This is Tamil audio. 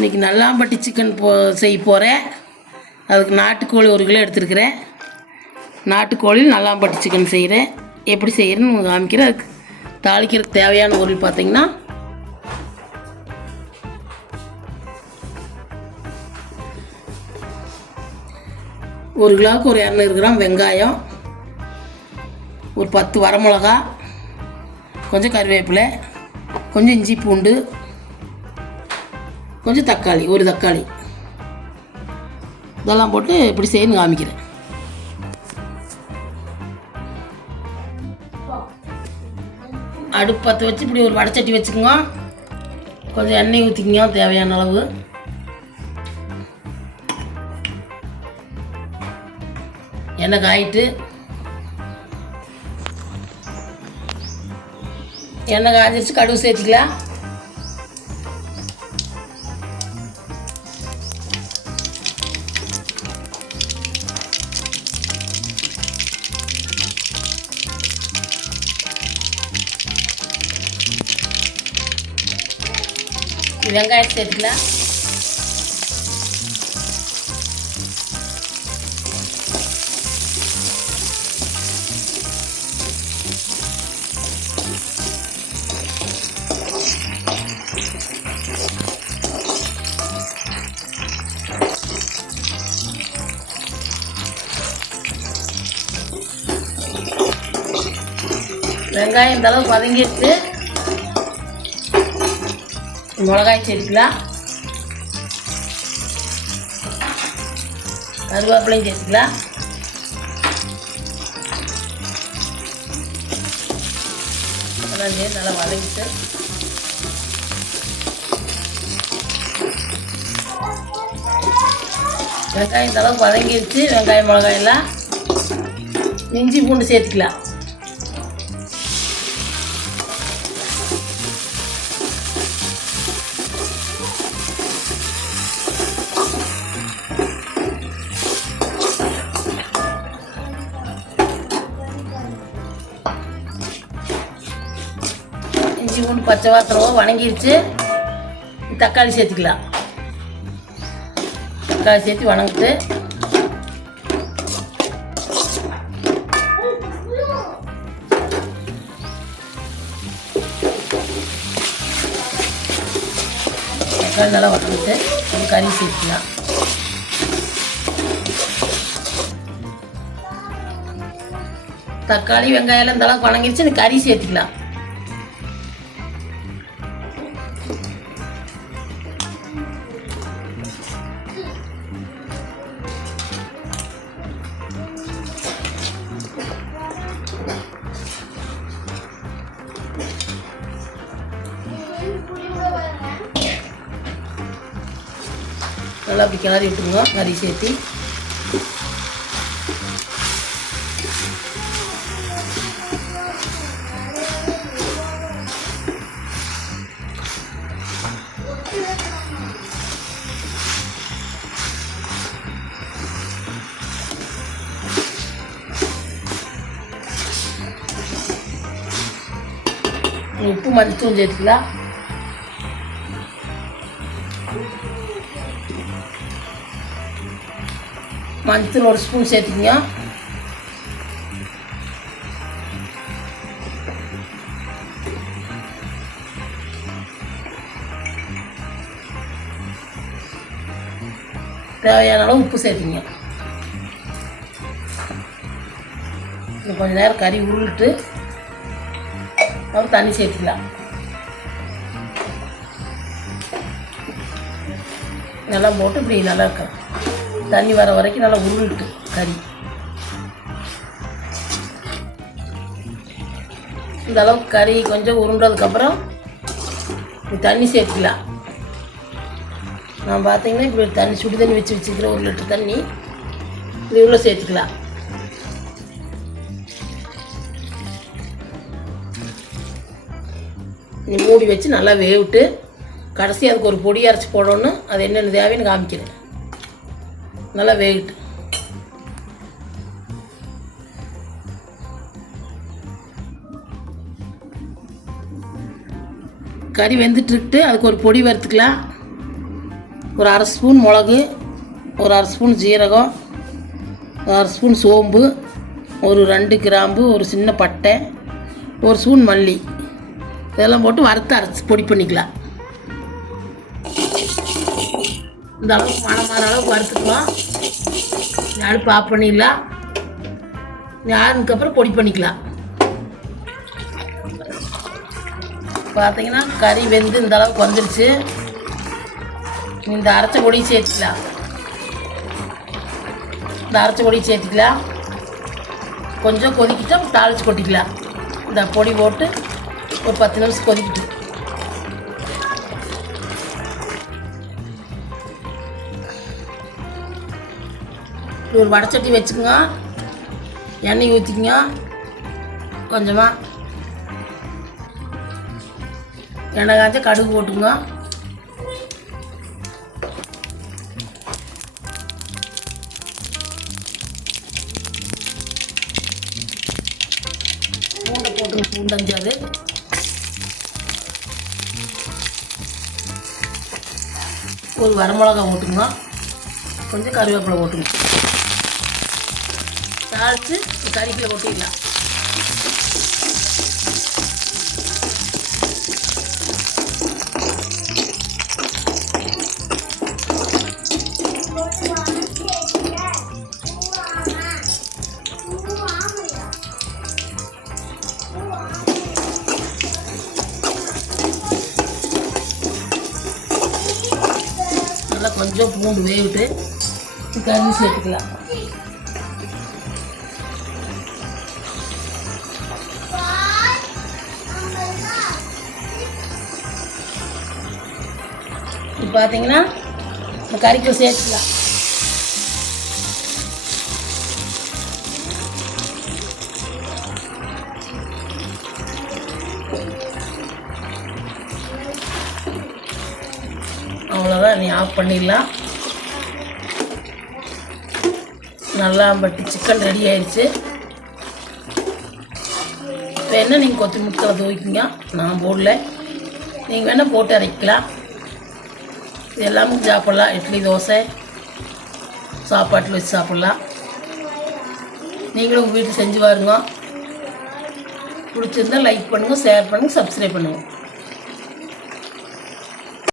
இன்றைக்கி நல்லாம்பட்டி சிக்கன் போ செய்ய போகிறேன் அதுக்கு நாட்டுக்கோழி ஒரு கிலோ எடுத்துருக்கிறேன். நாட்டுக்கோழி நல்லாம்பட்டி சிக்கன் செய்கிறேன் எப்படி செய்கிறேன்னு காமிக்கிறேன். அதுக்கு தாளிக்கிறதுக்கு தேவையான பொருள் பார்த்திங்கன்னா ஒரு கிலோவுக்கு ஒரு இரநூறு கிராம் வெங்காயம் ஒரு பத்து வரமிளகா கொஞ்சம் கருவேப்பிலை கொஞ்சம் இஞ்சி பூண்டு கொஞ்சம் தக்காளி ஒரு தக்காளி. இதெல்லாம் போட்டு இப்படி செய்யணும் காமிக்கிறேன். அடுப்பு பற்ற வச்சு இப்படி ஒரு வடச்சட்டி வச்சுக்கோங்க. கொஞ்சம் எண்ணெய் ஊற்றிக்கங்க தேவையான அளவு. எண்ணெய் காயிட்டு. எண்ணெய் காய்ஞ்சிருச்சு கடுகு சேர்த்துக்கலாம். வெங்காயம் சேர்த்துக்கலாம் வெங்காயம் இந்த அளவுக்கு வதங்கிடுச்சு மிளகாய் சேர்த்துக்கலாம். கருவேப்பிலையும் சேர்த்துக்கலாம். அதெல்லாம் நல்லா வதங்கிட்டு வெங்காயம் இந்த வதங்கிடுச்சு வெங்காயம் மிளகாயெல்லாம். இஞ்சி பூண்டு சேர்த்துக்கலாம். இஞ்சி பூண்டு பச்சை வாசனமோ வணங்கிருச்சு. தக்காளி சேர்த்துக்கலாம். தக்காளி சேர்த்து வணங்கிட்டு தக்காளி நல்லா வணங்கிட்டு கறி சேர்த்துக்கலாம். தக்காளி வெங்காயம் இந்த அளவுக்கு வணங்கிருச்சு. இந்த கறி சேர்த்துக்கலாம். நல்லா அப்படி கிளறி விட்டுருங்க. கறி சேர்த்து. உப்பு மஞ்சத்தூள் சேர்த்துக்கலாம். மஞ்சத்தூள் ஒரு ஸ்பூன் சேர்த்துக்கங்க. தேவையான அளவு உப்பு சேர்த்துக்கங்க. இன்னும் கொஞ்ச நேரம் கறி உருளிட்டு அப்புறம் தண்ணி சேர்த்துக்கலாம். நல்லா போட்டு இப்படி நல்லா இருக்கும் தண்ணி வர வரைக்கும் நல்லா உருண்டு கறி. இந்த அளவுக்கு கறி கொஞ்சம் உருண்டதுக்கப்புறம் தண்ணி சேர்த்துக்கலாம். நான் பார்த்தீங்கன்னா இப்படி தண்ணி சுடு தண்ணி வச்சு வச்சுருக்கிறேன் ஒரு லிட்டர் தண்ணி இது இவ்வளோ சேர்த்துக்கலாம். நீ மூடி வச்சு நல்லா வேவிட்டு கடைசி அதுக்கு ஒரு பொடி அரைச்சி போடணும் அது என்னென்ன தேவைன்னு காமிக்கிறேன். நல்லா வேகட்டும் கறி வெந்துட்டுருக்கிட்டு அதுக்கு ஒரு பொடி வறுத்துக்கலாம். ஒரு அரை ஸ்பூன் மிளகு ஒரு அரை ஸ்பூன் ஜீரகம் ஒரு அரை ஸ்பூன் சோம்பு ஒரு ரெண்டு கிராம்பு ஒரு சின்ன பட்டை ஒரு ஸ்பூன் மல்லி. இதெல்லாம் போட்டு வறுத்து அரைச்சி பொடி பண்ணிக்கலாம். இந்த அளவுக்கு மனமான அளவுக்கு வறுத்துக்கலாம். இந்த அடுப்பு ஆஃப் பண்ணிடலாம். அதுக்கப்புறம் பொடி பண்ணிக்கலாம். பார்த்தீங்கன்னா கறி வெந்து இந்த அளவுக்கு வந்துருச்சு. இந்த அரைச்ச பொடி சேர்த்துக்கலாம். இந்த அரைச்ச பொடி சேர்த்துக்கலாம். கொஞ்சம் கொதிக்கிட்டா தாளித்து கொட்டிக்கலாம். இந்த பொடி போட்டு ஒரு பத்து நிமிஷம் கொதிக்கிட்டு இப்படி ஒரு வடச்சட்டி வச்சுக்கோங்க. எண்ணெய் ஊற்றிக்கங்க கொஞ்சமாக எண்ணெய் காய்ச்சி கடுகு போட்டுங்க பூண்டை போட்டு பூண்டஞ்சாது ஒரு வரமிளகா போட்டுங்க கொஞ்சம் கருவேப்பிலை போட்டுங்க தாளித்து கறிக்கில் கொட்டிடலாம். நல்லா கொஞ்சம் பூண்டு வேவிட்டு கறி சேர்த்துக்கலாம். இப்போ பார்த்தீங்கன்னா இந்த சேர்த்துக்கலாம். அவ்வளோதான் நீ ஆஃப் பண்ணிடலாம். நல்லா பட்டு சிக்கன் ரெடி ஆயிடுச்சு. இப்போ என்ன நீங்கள் கொத்தி முத்தலை தூக்கிங்க நான் போடல. நீங்கள் வேணால் போட்டு அரைக்கலாம். எல்லாமே சாப்பிட்லாம். இட்லி தோசை சாப்பாட்டில் வச்சு சாப்பிட்லாம். நீங்களும் உங்கள் வீட்டில் செஞ்சு பாருங்க. பிடிச்சிருந்தா லைக் பண்ணுங்கள் ஷேர் பண்ணுங்கள் சப்ஸ்கிரைப் பண்ணுங்கள்